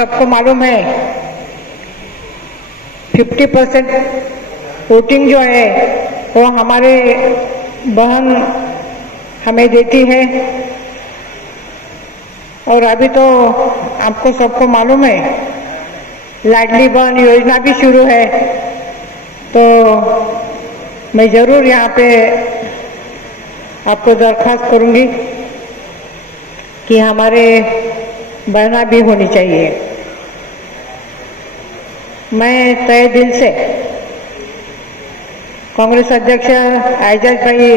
सबको मालूम है 50% वोटिंग जो है वो हमारे बहन हमें देती है। और अभी तो आपको सबको मालूम है लाडली बहन योजना भी शुरू है। तो मैं ज़रूर यहाँ पे आपको दरख्वास्त करूँगी कि हमारे बहना भी होनी चाहिए। मैं तहे दिल से कांग्रेस अध्यक्ष एजाज भाई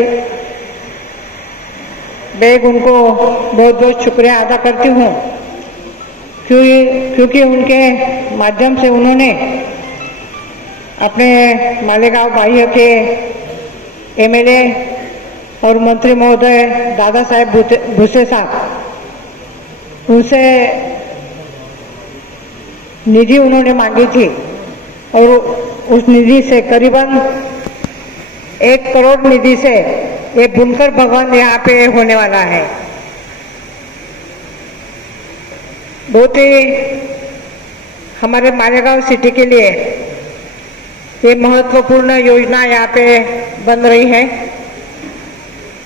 बेग उनको बहुत बहुत शुक्रिया अदा करती हूँ, क्योंकि उनके माध्यम से उन्होंने अपने मालेगांव बाह्य के एमएलए और मंत्री महोदय दादा साहेब भूसे साहब उनसे निधि उन्होंने मांगी थी और उस निधि से करीबन 1 करोड़ निधि से ये बुनकर भवन यहाँ पे होने वाला है। बहुत ही हमारे मालेगांव सिटी के लिए ये महत्वपूर्ण योजना यहाँ पे बन रही है,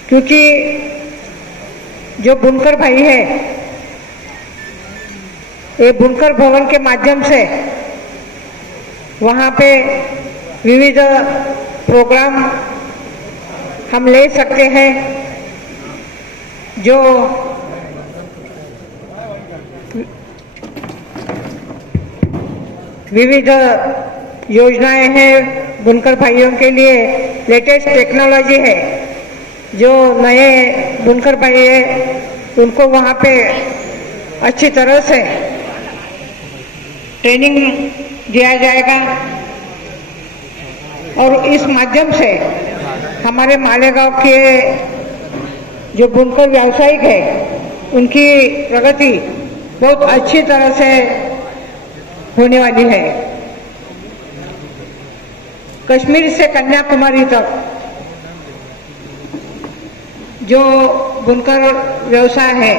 क्योंकि जो बुनकर भाई है ये बुनकर भवन के माध्यम से वहाँ पे विविध प्रोग्राम हम ले सकते हैं। जो विविध योजनाएं हैं बुनकर भाइयों के लिए, लेटेस्ट टेक्नोलॉजी है, जो नए बुनकर भाई है उनको वहाँ पे अच्छी तरह से ट्रेनिंग दिया जाएगा। और इस माध्यम से हमारे मालेगांव के जो बुनकर व्यावसायिक है उनकी प्रगति बहुत अच्छी तरह से होने वाली है। कश्मीर से कन्याकुमारी तक जो बुनकर व्यवसाय है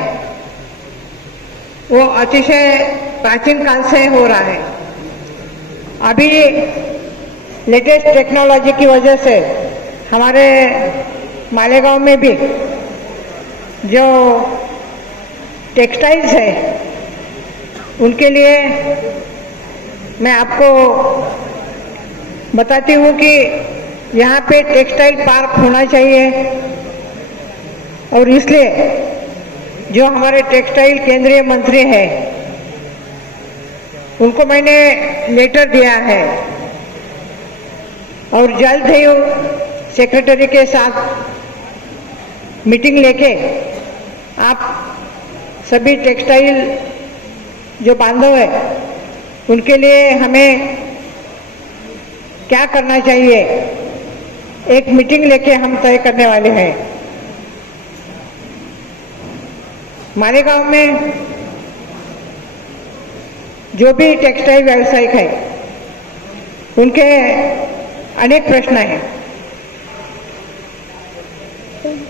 वो अतिशय प्राचीन काल से हो रहा है। अभी लेटेस्ट टेक्नोलॉजी की वजह से हमारे मालेगांव में भी जो टेक्सटाइल्स है उनके लिए मैं आपको बताती हूँ कि यहाँ पे टेक्सटाइल पार्क होना चाहिए। और इसलिए जो हमारे टेक्सटाइल केंद्रीय मंत्री हैं उनको मैंने लेटर दिया है और जल्द ही सेक्रेटरी के साथ मीटिंग लेके आप सभी टेक्सटाइल जो बांधव है उनके लिए हमें क्या करना चाहिए एक मीटिंग लेके हम तय करने वाले हैं। मालेगांव में जो भी टेक्सटाइल व्यावसायिक है उनके अनेक प्रश्न हैं।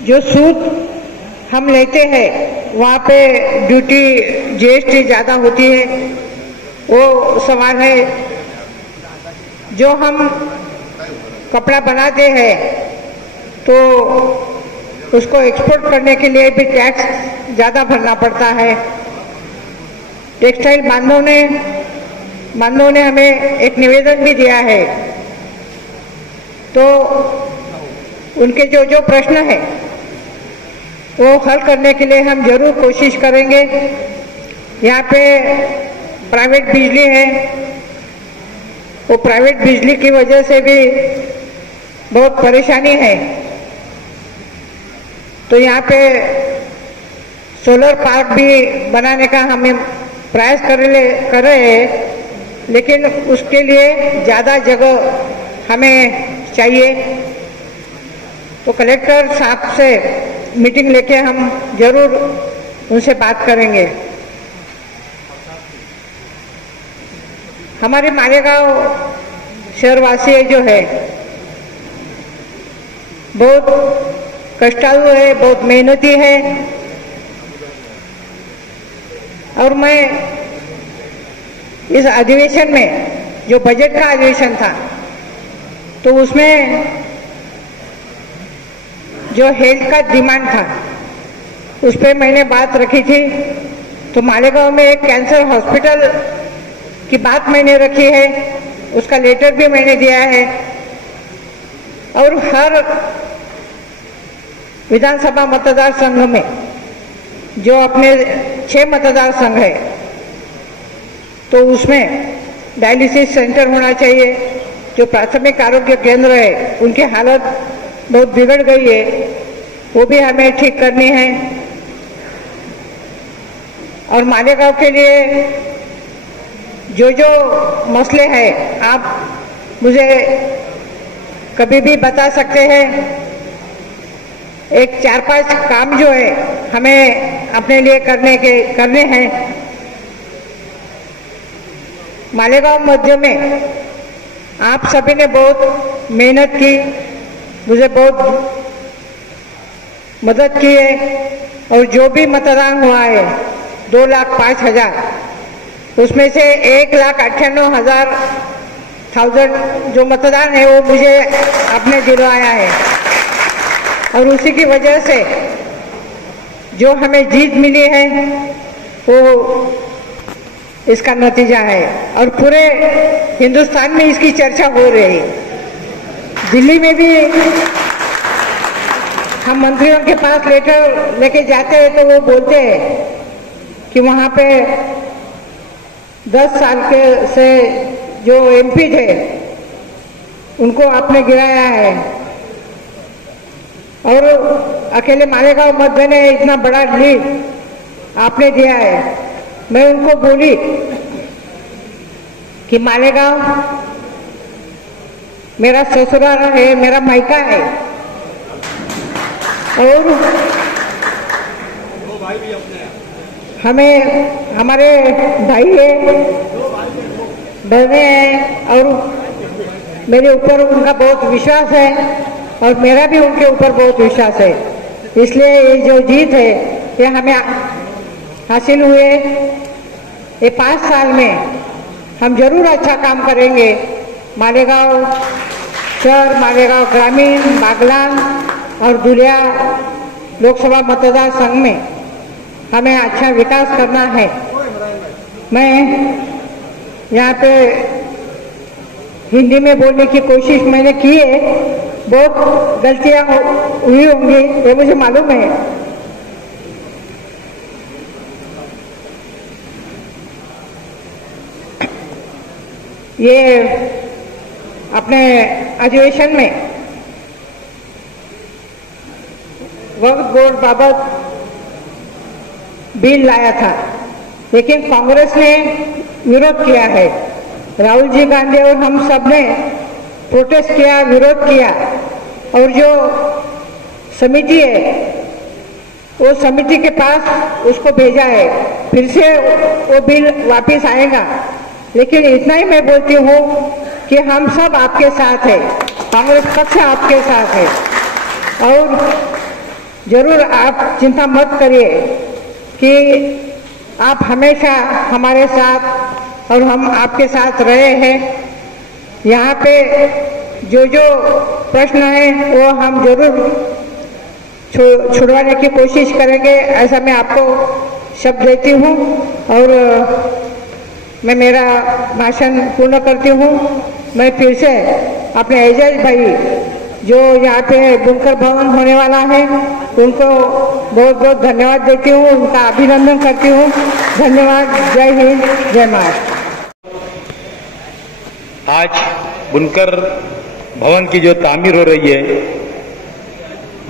जो सूत हम लेते हैं वहाँ पे ड्यूटी जीएसटी ज़्यादा होती है, वो सवाल है। जो हम कपड़ा बनाते हैं तो उसको एक्सपोर्ट करने के लिए भी टैक्स ज़्यादा भरना पड़ता है। टेक्सटाइल बांधवों ने हमें एक निवेदन भी दिया है, तो उनके जो प्रश्न है वो हल करने के लिए हम जरूर कोशिश करेंगे। यहाँ पे प्राइवेट बिजली है, वो प्राइवेट बिजली की वजह से भी बहुत परेशानी है। तो यहाँ पे सोलर पार्क भी बनाने का हमें प्रयास कर रहे हैं, लेकिन उसके लिए ज़्यादा जगह हमें चाहिए। तो कलेक्टर साहब से मीटिंग लेके हम जरूर उनसे बात करेंगे। हमारे मालेगांव शहरवासी जो है बहुत कष्टालु है, बहुत मेहनती है। और मैं इस अधिवेशन में जो बजट का अधिवेशन था, तो उसमें जो हेल्थ का डिमांड था उस पर मैंने बात रखी थी। तो मालेगांव में एक कैंसर हॉस्पिटल की बात मैंने रखी है, उसका लेटर भी मैंने दिया है। और हर विधानसभा मतदार संघ में जो अपने 6 मतदार संघ है, तो उसमें डायलिसिस सेंटर होना चाहिए। जो प्राथमिक आरोग्य केंद्र है उनकी हालत बहुत बिगड़ गई है, वो भी हमें ठीक करनी है। और मालेगांव के लिए जो जो मसले हैं आप मुझे कभी भी बता सकते हैं। एक 4-5 काम जो है हमें अपने लिए करने हैं। मालेगांव मध्य में आप सभी ने बहुत मेहनत की, मुझे बहुत मदद की है। और जो भी मतदान हुआ है 2,05,000, उसमें से 1,98,000 जो मतदान है वो मुझे आपने दिलवाया है। और उसी की वजह से जो हमें जीत मिली है वो इसका नतीजा है। और पूरे हिंदुस्तान में इसकी चर्चा हो रही है। दिल्ली में भी हम मंत्रियों के पास लेटर लेके जाते हैं तो वो बोलते हैं कि वहाँ पे 10 साल के से जो एमपी थे उनको आपने गिराया है। और अकेले मालेगांव मध्य ने इतना बड़ा लीड आपने दिया है। मैं उनको बोली कि मालेगांव मेरा ससुराल है, मेरा मायका है। और हमें हमारे भाई है, बहनें हैं, और मेरे ऊपर उनका बहुत विश्वास है और मेरा भी उनके ऊपर बहुत विश्वास है। इसलिए ये जो जीत है ये हमें हासिल हुए। ये 5 साल में हम जरूर अच्छा काम करेंगे। मालेगांव शहर, मालेगांव ग्रामीण, बागलान और दुलिया लोकसभा मतदार संघ में हमें अच्छा विकास करना है। मैं यहाँ पे हिंदी में बोलने की कोशिश मैंने की है, बहुत गलतियां हुई होंगी ये मुझे मालूम है। ये अपने अधिवेशन में वक्फ बोर्ड बाबत बिल लाया था, लेकिन कांग्रेस ने विरोध किया है। राहुल जी गांधी और हम सब ने प्रोटेस्ट किया, विरोध किया। और जो समिति है वो समिति के पास उसको भेजा है, फिर से वो बिल वापस आएगा। लेकिन इतना ही मैं बोलती हूँ कि हम सब आपके साथ है, कांग्रेस पक्ष आपके साथ है। और जरूर आप चिंता मत करिए कि आप हमेशा हमारे साथ और हम आपके साथ रहे हैं। यहाँ पे जो जो प्रश्न है वो हम जरूर छुड़वाने की कोशिश करेंगे, ऐसा मैं आपको शब्द देती हूँ। और मैं मेरा भाषण पूर्ण करती हूँ। मैं फिर से अपने एजाज भाई जो यहाँ पे बुनकर भवन होने वाला है उनको बहुत बहुत धन्यवाद देती हूँ, उनका अभिनंदन करती हूँ। धन्यवाद। जय हिंद, जय महाराष्ट्र। आज बुनकर भवन की जो तामीर हो रही है,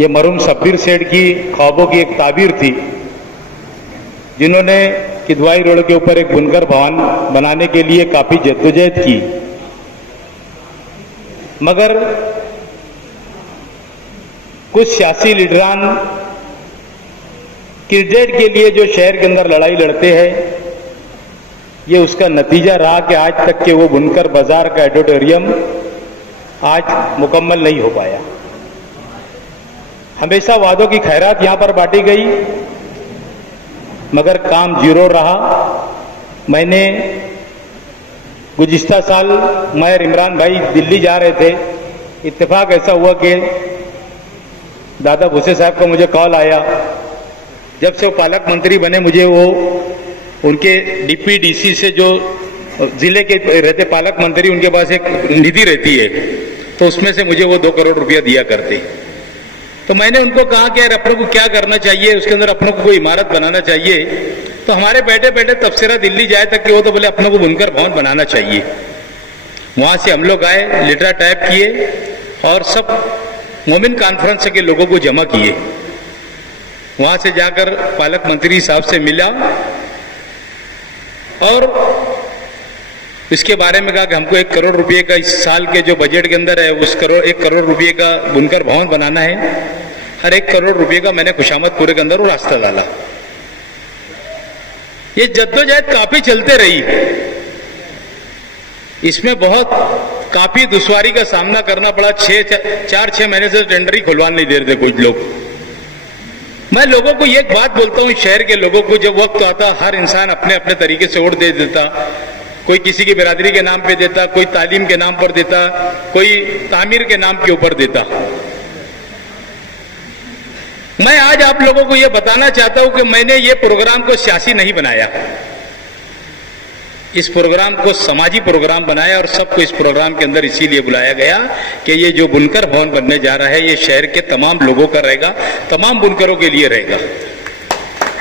ये मरहूम शब्बीर सेठ की ख्वाबों की एक ताबीर थी, जिन्होंने किदवाई रोड के ऊपर एक बुनकर भवन बनाने के लिए काफी जद्दोजहद की। मगर कुछ सियासी लीडरान क्रिकेट के लिए जो शहर के अंदर लड़ाई लड़ते हैं, ये उसका नतीजा रहा कि आज तक के वो बुनकर बाजार का ऑडिटोरियम आज मुकम्मल नहीं हो पाया। हमेशा वादों की खैरात यहां पर बांटी गई, मगर काम जीरो रहा। मैंने गुज़िश्ता साल मैं और इमरान भाई दिल्ली जा रहे थे। इत्तेफाक ऐसा हुआ कि दादा भूसे साहब का मुझे कॉल आया। जब से वो पालक मंत्री बने, मुझे वो उनके डीपीडीसी से जो जिले के रहते पालक मंत्री, उनके पास एक निधि रहती है, तो उसमें से मुझे वो 2 करोड़ रुपया दिया करते। तो मैंने उनको कहा कि यार अपने को क्या करना चाहिए, उसके अंदर अपने को कोई इमारत बनाना चाहिए। तो हमारे बैठे बैठे तबसरा दिल्ली जाए तक कि वो तो बोले अपने को बुनकर भवन बनाना चाहिए। वहां से हम लोग आए, लेटर टाइप किए और सब मोमिन कॉन्फ्रेंस के लोगों को जमा किए। वहां से जाकर पालक मंत्री साहब से मिला और इसके बारे में कहा कि हमको 1 करोड़ रुपए का इस साल के जो बजट के अंदर है, उस 1 करोड़ रुपए का बुनकर भवन बनाना है। हर 1 करोड़ रुपए का मैंने खुशामदपुरे के अंदर वो रास्ता डाला। ये जद्दोजहद काफी चलते रही। इसमें बहुत काफी दुश्वारी का सामना करना पड़ा। 4-6 महीने से टेंडर ही खुलवा नहीं दे रहे थे कुछ लोग। मैं लोगों को एक बात बोलता हूं, शहर के लोगों को जब वक्त आता हर इंसान अपने अपने तरीके से वोट दे देता। कोई किसी की बिरादरी के नाम पे देता, कोई तालीम के नाम पर देता, कोई तामीर के नाम के ऊपर देता। मैं आज आप लोगों को यह बताना चाहता हूं कि मैंने ये प्रोग्राम को सियासी नहीं बनाया। इस प्रोग्राम को समाजी प्रोग्राम बनाया और सबको इस प्रोग्राम के अंदर इसीलिए बुलाया गया कि ये जो बुनकर भवन बनने जा रहा है, ये शहर के तमाम लोगों का रहेगा, तमाम बुनकरों के लिए रहेगा।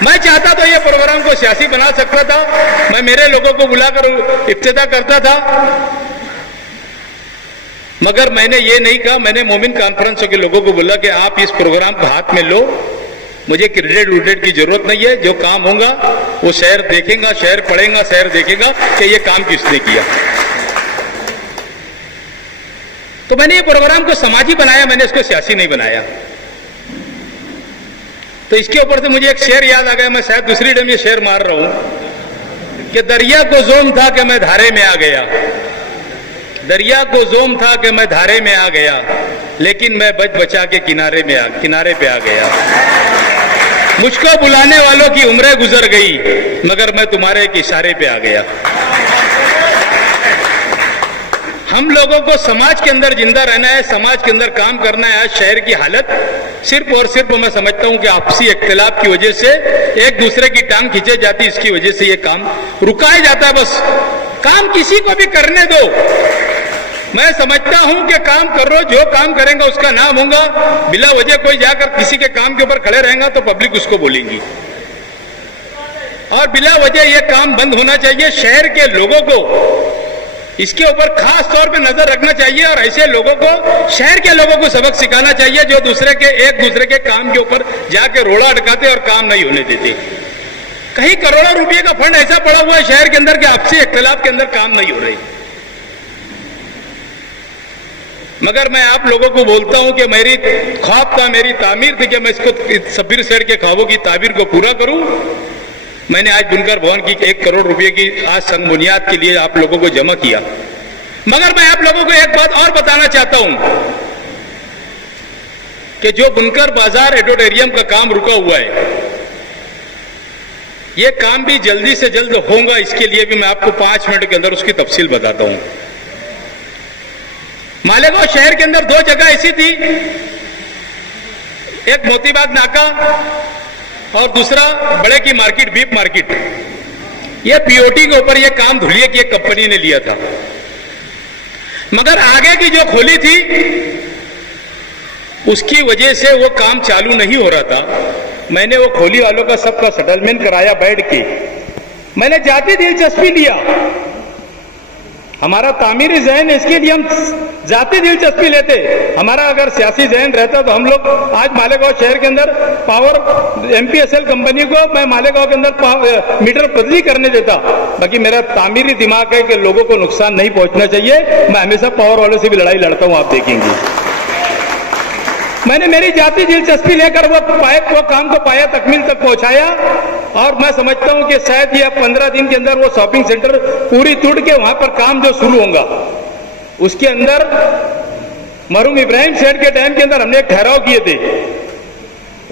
मैं चाहता तो ये प्रोग्राम को सियासी बना सकता था। मैं मेरे लोगों को बुलाकर इफ्तिताह करता था, मगर मैंने ये नहीं कहा। मैंने मोमिन कॉन्फ्रेंस के लोगों को बोला कि आप इस प्रोग्राम को हाथ में लो, मुझे क्रेडिट व्रेडिट की जरूरत नहीं है। जो काम होगा वो शहर देखेगा, शहर पढ़ेगा, शहर देखेगा कि ये काम किसने किया। तो मैंने ये प्रोग्राम को समाजी बनाया, मैंने इसको सियासी नहीं बनाया। तो इसके ऊपर से मुझे एक शेर याद आ गया। मैं शायद दूसरी टाइम ये शेर मार रहा हूं कि दरिया को जोम था कि मैं धारे में आ गया, दरिया को जोम था कि मैं धारे में आ गया, लेकिन मैं बच बचा के किनारे पे आ गया। मुझको बुलाने वालों की उम्रें गुजर गई, मगर मैं तुम्हारे एक इशारे पे आ गया। हम लोगों को समाज के अंदर जिंदा रहना है, समाज के अंदर काम करना है। आज शहर की हालत सिर्फ और सिर्फ मैं समझता हूं कि आपसी इख्तिलाफ की वजह से, एक दूसरे की टांग खींचे जाती, इसकी वजह से ये काम रुकाया जाता है। बस काम किसी को भी करने दो। मैं समझता हूं कि काम कर रो, जो काम करेंगे उसका नाम होगा। बिला वजह कोई जाकर किसी के काम के ऊपर खड़े रहेगा तो पब्लिक उसको बोलेंगी, और बिला वजह ये काम बंद होना चाहिए। शहर के लोगों को इसके ऊपर खास तौर पे नजर रखना चाहिए और ऐसे लोगों को, शहर के लोगों को सबक सिखाना चाहिए जो एक दूसरे के काम के ऊपर जाके रोड़ा अटकाते और काम नहीं होने देते। कहीं करोड़ों रुपए का फंड ऐसा पड़ा हुआ है शहर के अंदर कि आपसी इख्तिलाफ के अंदर काम नहीं हो रही। मगर मैं आप लोगों को बोलता हूं कि मेरी ख्वाब था, मेरी तामीर थी कि मैं इसको सब्बीर सेठ के ख्वाबों की ताबीर को पूरा करूं। मैंने आज बुनकर भवन की 1 करोड़ रुपए की आज संग बुनियाद के लिए आप लोगों को जमा किया। मगर मैं आप लोगों को एक बात और बताना चाहता हूं कि जो बुनकर बाजार एडोटेरियम का काम रुका हुआ है, यह काम भी जल्दी से जल्द होगा। इसके लिए भी मैं आपको 5 मिनट के अंदर उसकी तफसील बताता हूं। मालेगांव शहर के अंदर 2 जगह ऐसी थी, एक मोतीबाग नाका और दूसरा बड़े की मार्केट, बीप मार्केट। ये पीओटी के ऊपर ये काम धुलिया की एक कंपनी ने लिया था, मगर आगे की जो खोली थी उसकी वजह से वो काम चालू नहीं हो रहा था। मैंने वो खोली वालों का सबका सेटलमेंट कराया बैठ के। मैंने जाती दिलचस्पी लिया, हमारा तामीरी जहन, इसके लिए हम जाती दिलचस्पी लेते। हमारा अगर सियासी जहन रहता तो हम लोग आज मालेगांव शहर के अंदर पावर एमपीएसएल कंपनी को मैं मालेगांव के अंदर मीटर बदली करने देता। बाकी मेरा तामीरी दिमाग है कि लोगों को नुकसान नहीं पहुंचना चाहिए। मैं हमेशा पावर वालों से भी लड़ाई लड़ता हूं, आप देखेंगे। मैंने मेरी जाती दिलचस्पी लेकर वो काम को पाया तकमील तक पहुंचाया, और मैं समझता हूं कि शायद ये 15 दिन के अंदर वो शॉपिंग सेंटर पूरी टूट के वहां पर काम जो शुरू होगा, उसके अंदर मरहूम इब्राहिम सेठ के टाइम के अंदर हमने एक ठहराव किए थे।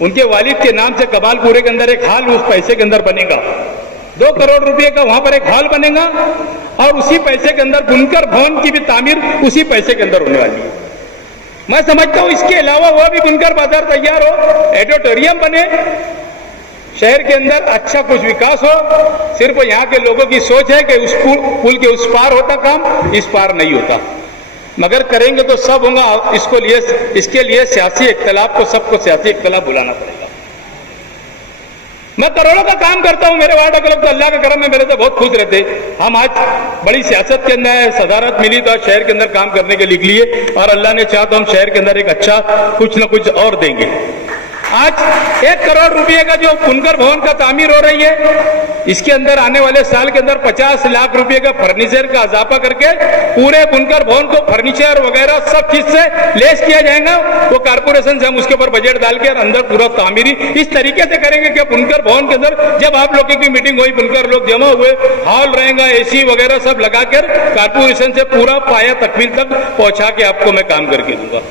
उनके वालिद के नाम से कबालपुरे के अंदर एक हॉल उस पैसे के अंदर बनेगा, 2 करोड़ रुपए का वहां पर एक हॉल बनेगा, और उसी पैसे के अंदर बुनकर भवन की भी तामीर उसी पैसे के अंदर होने वाली है। मैं समझता हूं इसके अलावा वह भी बुनकर बाजार तैयार हो, ऑडिटोरियम बने, शहर के अंदर अच्छा कुछ विकास हो। सिर्फ यहाँ के लोगों की सोच है कि उस पुल के उस पार होता काम, इस पार नहीं होता। मगर करेंगे तो सब होगा। इसके लिए सियासी इख्तलाफ को, सबको सियासी इख्तलाफ बुलाना पड़ेगा। मैं करोड़ों का काम करता हूं, मेरे वार्ड के लोग तो अल्लाह का करम में मेरे से बहुत खुश रहते। हम आज बड़ी सियासत के अंदर सदारत मिली तो शहर के अंदर काम करने के लिए, और अल्लाह ने चाहा तो हम शहर के अंदर एक अच्छा कुछ न कुछ और देंगे। आज 1 करोड़ रुपए का जो बुनकर भवन का तामीर हो रही है, इसके अंदर आने वाले साल के अंदर 50 लाख रुपए का फर्नीचर का इजाफा करके पूरे बुनकर भवन को फर्नीचर वगैरह सब चीज से लेस किया जाएगा। वो कारपोरेशन से हम उसके ऊपर बजट डाल के अंदर पूरा तामीरी इस तरीके से करेंगे कि बुनकर भवन के अंदर जब आप लोगों की मीटिंग हुई, बुनकर लोग जमा हुए, हॉल रहेगा, AC वगैरह सब लगाकर कारपोरेशन से पूरा पाया तकमील तक पहुंचा के आपको मैं काम करके दूंगा।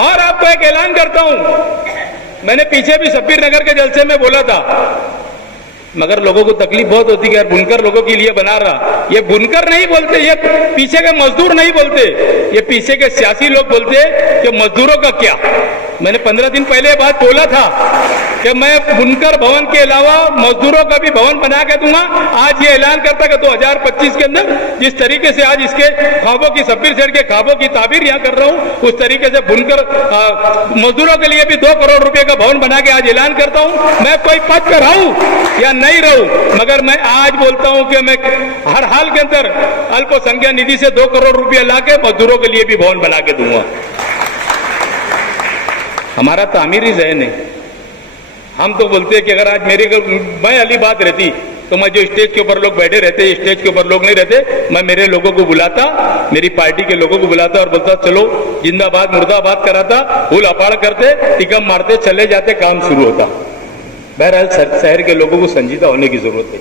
और आपको एक ऐलान करता हूं, मैंने पीछे भी शब्बीर नगर के जलसे में बोला था, मगर लोगों को तकलीफ बहुत होती है यार, बुनकर लोगों के लिए बना रहा। ये बुनकर नहीं बोलते, ये पीछे के मजदूर नहीं बोलते, ये पीछे के सियासी लोग बोलते कि मजदूरों का क्या। मैंने 15 दिन पहले बात बोला था कि मैं बुनकर भवन के अलावा मजदूरों का भी भवन बना के दूंगा। आज ये ऐलान करता कि 2025 के अंदर जिस तरीके से आज इसके ख्वाबों की, शब्बीर सेठ के ख्वाबों की ताबीर यहां कर रहा हूं, उस तरीके से बुनकर मजदूरों के लिए भी 2 करोड़ रुपए का भवन बना के आज ऐलान करता हूं। मैं कोई पद पर रहूं या नहीं रहूं, मगर मैं आज बोलता हूं कि मैं हर हाल के अंदर अल्पसंख्यक निधि से 2 करोड़ रुपया लाके मजदूरों के लिए भी भवन बना के दूंगा। हमारा तामीरी ज़हन है। हम तो बोलते हैं कि अगर आज मैं अली बात रहती तो मैं जो स्टेज के ऊपर लोग बैठे रहते, स्टेज के ऊपर लोग नहीं रहते, मैं मेरे लोगों को बुलाता, मेरी पार्टी के लोगों को बुलाता और बोलता चलो जिंदाबाद मुर्दाबाद कराता, फूल अपाड़ करते, टिकम मारते, चले जाते, काम शुरू होता। बहरहाल शहर के लोगों को संजीदा होने की जरूरत है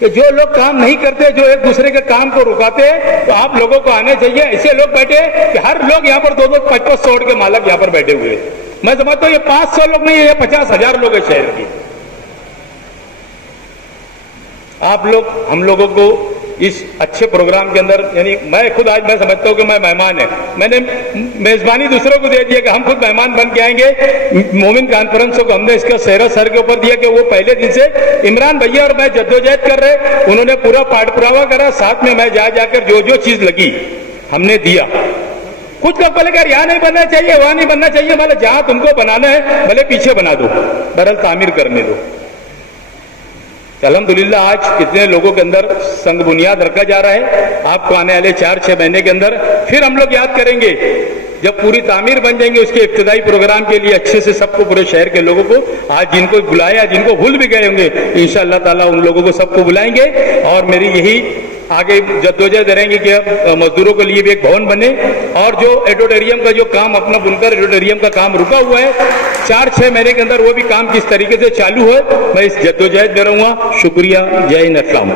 कि जो लोग काम नहीं करते, जो एक दूसरे के काम को रुकाते, तो आप लोगों को आने चाहिए। ऐसे लोग बैठे कि हर लोग यहाँ पर 2-2, 500 के मालक यहाँ पर बैठे हुए। मैं समझता हूँ ये 500 लोग नहीं है, ये 50,000 लोग है शहर के। आप लोग हम लोगों को इस अच्छे प्रोग्राम के अंदर, यानी मैं खुद आज मैं समझता हूँ कि मैं मेहमान है, मैंने मेजबानी दूसरों को दे दिया कि हम खुद मेहमान बन के आएंगे। मोमिन कॉन्फ्रेंस को हमने इसका सेहरा सर के ऊपर दिया कि वो पहले दिन से इमरान भैया और मैं जद्दोजहद कर रहे, उन्होंने पूरा पाठ पुरावा करा, साथ में मैं जाकर जो चीज लगी हमने दिया। कुछ लोग बोले यार यहाँ नहीं बनना चाहिए, वहां नहीं बनना चाहिए, मतलब जहां तुमको बनाना है भले पीछे बना दो, बहरहाल तामीर करने दो। अल्हम्दुलिल्लाह आज कितने लोगों के अंदर संग बुनियाद रखा जा रहा है। आपको आने वाले 4-6 महीने के अंदर फिर हम लोग याद करेंगे, जब पूरी तामीर बन जाएंगे उसके इब्तिदाई प्रोग्राम के लिए अच्छे से सबको, पूरे शहर के लोगों को, आज जिनको बुलाया, जिनको भूल भी गए होंगे, इंशाअल्लाह ताला उन लोगों को सबको बुलाएंगे। और मेरी यही आगे जद्दोजहद रहेंगे कि मजदूरों के लिए भी एक भवन बने, और जो ऑडिटोरियम का जो काम अपना बुनकर ऑडिटोरियम का काम रुका हुआ है, 4-6 महीने के अंदर वो भी काम किस तरीके से चालू है, मैं इस जद्दोजहद में रहूंगा। शुक्रिया, जय हिंद, अस्सलाम।